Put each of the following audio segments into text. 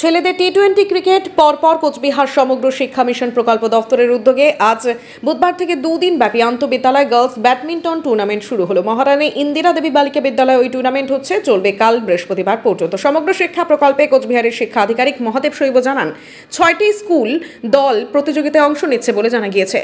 ছেলেদের টি-20 ক্রিকেট পরপর কোচবিহার সমগ্র শিক্ষা মিশন প্রকল্প দফতরের উদ্যোগে আজ বুধবার থেকে দুদিন ব্যাপী আন্তঃবিদ্যালয় গার্লস ব্যাডমিন্টন টুর্নামেন্ট শুরু হলো। মহারানী ইন্দিরা দেবী বালিকা বিদ্যালয়ে ওই টুর্নামেন্ট হচ্ছে, চলবে কাল বৃহস্পতিবার পর্যন্ত। সমগ্র শিক্ষা প্রকল্পে কোচবিহারের শিক্ষা আধিকারিক মহাদেব শৈব জানান, 6টি স্কুল দল প্রতিযোগিতায় অংশ নিচ্ছে বলে জানা গিয়েছে।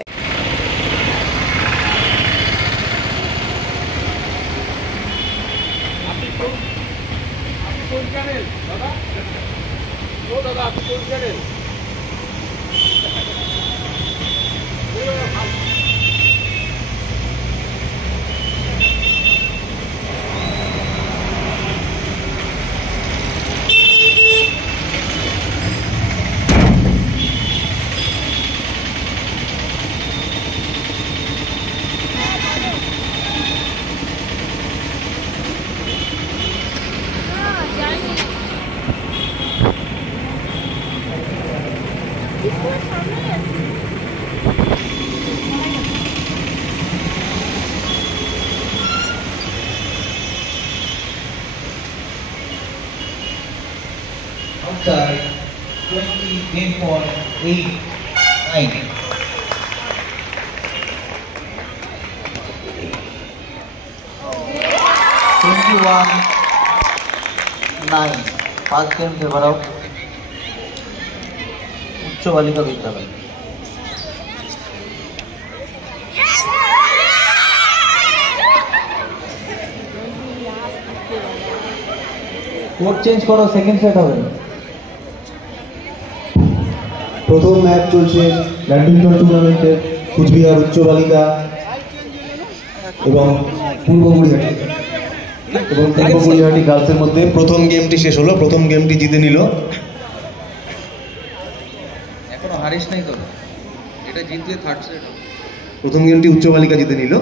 Outside 20.89. First game favor of उच्च बालिका विद्यालय। कोड चेंज करो, सेकंड सेट হবে। প্রথম ম্যাচ চলছে ব্যাডমিন্টন টুর্নামেন্টের কোচবিহার উচ্চ বালিকা এবং পূর্ব গড়িয়াহাটি গার্লসের মধ্যে প্রথম গেমটি শেষ হলো। প্রথম গেমটি জিতে নিল। এখনো হারিস নাই তো, এটা জিতলে থার্ড সেট। প্রথম গেমটি উচ্চ বালিকা জিতে নিল।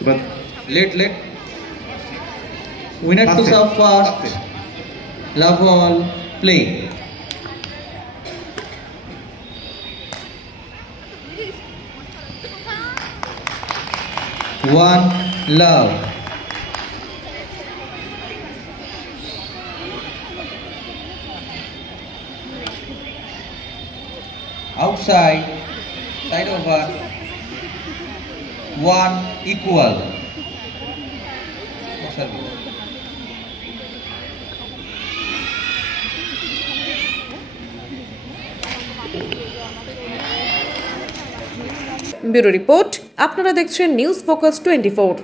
এবার let winner to serve first, love all play. One love. Outside, side over. One equal. Bureau report, আপনারা দেখছেন নিউজ ফোকাস 24।